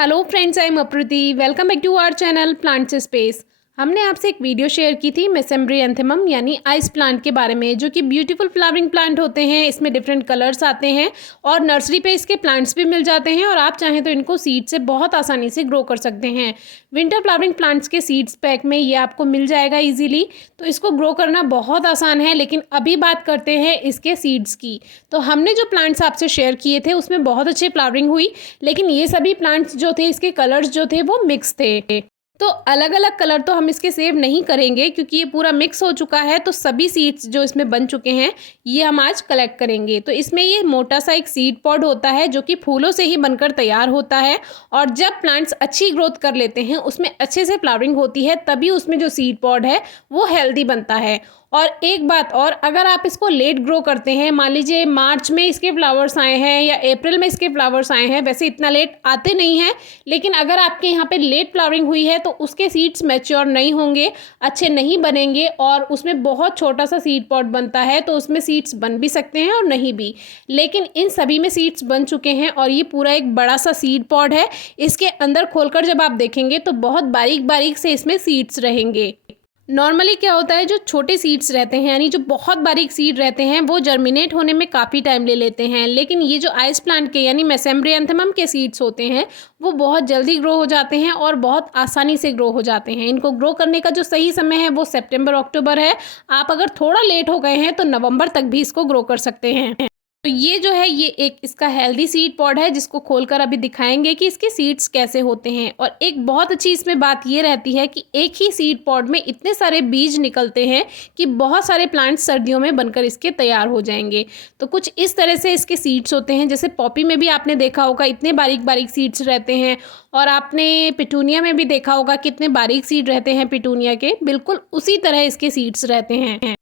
Hello friends, I am Apruti. Welcome back to our channel plants space. हमने आपसे एक video share की थी मेसेम्ब्री एंथेमम यानी आइस प्लांट के बारे में, जो कि ब्यूटीफुल फ्लावरिंग प्लांट होते हैं। इसमें डिफरेंट कलर्स आते हैं और नर्सरी पे इसके प्लांट्स भी मिल जाते हैं और आप चाहें तो इनको सीड से बहुत आसानी से ग्रो कर सकते हैं। विंटर फ्लावरिंग प्लांट्स के सीड्स पैक में ये आपको मिल जाएगा ईजिली, तो इसको ग्रो करना बहुत आसान है। लेकिन अभी बात करते हैं इसके सीड्स की। तो हमने जो प्लांट्स आपसे शेयर किए थे उसमें बहुत अच्छी फ्लावरिंग हुई, लेकिन ये सभी प्लांट्स जो थे इसके कलर्स जो थे वो मिक्स थे। तो अलग अलग कलर तो हम इसके सेव नहीं करेंगे क्योंकि ये पूरा मिक्स हो चुका है। तो सभी सीड्स जो इसमें बन चुके हैं ये हम आज कलेक्ट करेंगे। तो इसमें ये मोटा सा एक सीड पॉड होता है जो कि फूलों से ही बनकर तैयार होता है, और जब प्लांट्स अच्छी ग्रोथ कर लेते हैं, उसमें अच्छे से फ्लावरिंग होती है, तभी उसमें जो सीड पॉड है वो हेल्दी बनता है। और एक बात और, अगर आप इसको लेट ग्रो करते हैं, मान लीजिए मार्च में इसके फ्लावर्स आए हैं या अप्रैल में इसके फ्लावर्स आए हैं, वैसे इतना लेट आते नहीं हैं, लेकिन अगर आपके यहाँ पे लेट फ्लावरिंग हुई है तो उसके सीड्स मैच्योर नहीं होंगे, अच्छे नहीं बनेंगे और उसमें बहुत छोटा सा सीड पॉड बनता है। तो उसमें सीड्स बन भी सकते हैं और नहीं भी, लेकिन इन सभी में सीड्स बन चुके हैं और ये पूरा एक बड़ा सा सीड पॉड है। इसके अंदर खोलकर जब आप देखेंगे तो बहुत बारीक बारीक से इसमें सीड्स रहेंगे। नॉर्मली क्या होता है, जो छोटे सीड्स रहते हैं यानी जो बहुत बारीक सीड रहते हैं वो जर्मिनेट होने में काफ़ी टाइम ले लेते हैं, लेकिन ये जो आइस प्लांट के यानी मेसेम्ब्री एंथेमम के सीड्स होते हैं वो बहुत जल्दी ग्रो हो जाते हैं और बहुत आसानी से ग्रो हो जाते हैं। इनको ग्रो करने का जो सही समय है वो सितंबर अक्टूबर है। आप अगर थोड़ा लेट हो गए हैं तो नवंबर तक भी इसको ग्रो कर सकते हैं। तो ये जो है ये एक इसका हेल्दी सीड पॉड है, जिसको खोलकर अभी दिखाएंगे कि इसके सीड्स कैसे होते हैं। और एक बहुत अच्छी इसमें बात ये रहती है कि एक ही सीड पॉड में इतने सारे बीज निकलते हैं कि बहुत सारे प्लांट्स सर्दियों में बनकर इसके तैयार हो जाएंगे। तो कुछ इस तरह से इसके सीड्स होते हैं, जैसे पॉपी में भी आपने देखा होगा इतने बारीक बारीक सीड्स रहते हैं, और आपने पिटूनिया में भी देखा होगा कितने बारीक सीड रहते हैं पिटूनिया के, बिल्कुल उसी तरह इसके सीड्स रहते हैं।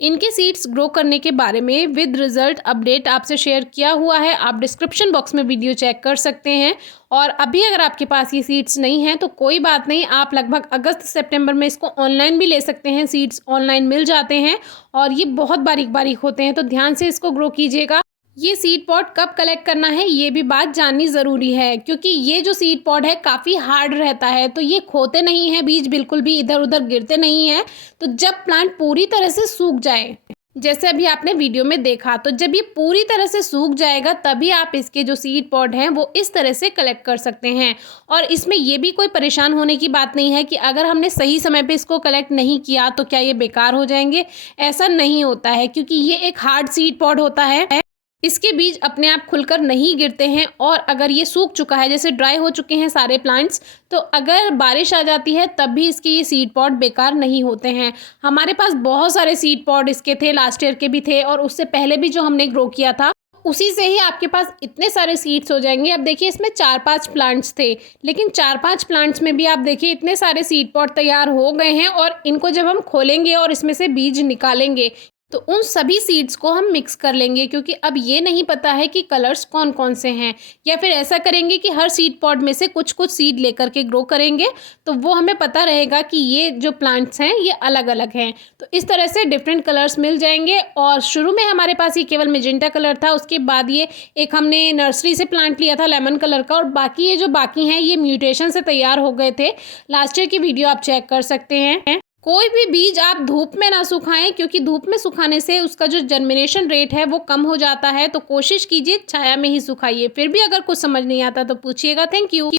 इनके सीड्स ग्रो करने के बारे में विद रिजल्ट अपडेट आपसे शेयर किया हुआ है, आप डिस्क्रिप्शन बॉक्स में वीडियो चेक कर सकते हैं। और अभी अगर आपके पास ये सीड्स नहीं हैं तो कोई बात नहीं, आप लगभग अगस्त सितंबर में इसको ऑनलाइन भी ले सकते हैं। सीड्स ऑनलाइन मिल जाते हैं और ये बहुत बारीक बारीक होते हैं, तो ध्यान से इसको ग्रो कीजिएगा। ये सीड पॉड कब कलेक्ट करना है ये भी बात जाननी ज़रूरी है, क्योंकि ये जो सीड पॉड है काफ़ी हार्ड रहता है, तो ये खोते नहीं हैं, बीज बिल्कुल भी इधर उधर गिरते नहीं हैं। तो जब प्लांट पूरी तरह से सूख जाए, जैसे अभी आपने वीडियो में देखा, तो जब ये पूरी तरह से सूख जाएगा तभी आप इसके जो सीड पॉड हैं वो इस तरह से कलेक्ट कर सकते हैं। और इसमें ये भी कोई परेशान होने की बात नहीं है कि अगर हमने सही समय पे इसको कलेक्ट नहीं किया तो क्या ये बेकार हो जाएंगे। ऐसा नहीं होता है, क्योंकि ये एक हार्ड सीड पॉड होता है। इसके बीज अपने आप खुलकर नहीं गिरते हैं, और अगर ये सूख चुका है, जैसे ड्राई हो चुके हैं सारे प्लांट्स, तो अगर बारिश आ जाती है तब भी इसके ये सीड पॉड बेकार नहीं होते हैं। हमारे पास बहुत सारे सीड पॉड इसके थे, लास्ट ईयर के भी थे और उससे पहले भी जो हमने ग्रो किया था उसी से ही आपके पास इतने सारे सीड्स हो जाएंगे। अब देखिए इसमें 4-5 प्लांट्स थे, लेकिन 4-5 प्लांट्स में भी आप देखिए इतने सारे सीड पॉड तैयार हो गए हैं। और इनको जब हम खोलेंगे और इसमें से बीज निकालेंगे तो उन सभी सीड्स को हम मिक्स कर लेंगे, क्योंकि अब ये नहीं पता है कि कलर्स कौन कौन से हैं। या फिर ऐसा करेंगे कि हर सीड पॉड में से कुछ कुछ सीड लेकर के ग्रो करेंगे, तो वो हमें पता रहेगा कि ये जो प्लांट्स हैं ये अलग अलग हैं। तो इस तरह से डिफरेंट कलर्स मिल जाएंगे। और शुरू में हमारे पास ये केवल मेजेंटा कलर था, उसके बाद ये एक हमने नर्सरी से प्लांट लिया था लेमन कलर का, और बाकी ये जो बाकी हैं ये म्यूटेशन से तैयार हो गए थे। लास्ट ईयर की वीडियो आप चेक कर सकते हैं। कोई भी बीज आप धूप में ना सुखाएं, क्योंकि धूप में सुखाने से उसका जो जर्मिनेशन रेट है वो कम हो जाता है। तो कोशिश कीजिए छाया में ही सुखाइए। फिर भी अगर कुछ समझ नहीं आता तो पूछिएगा। Thank you.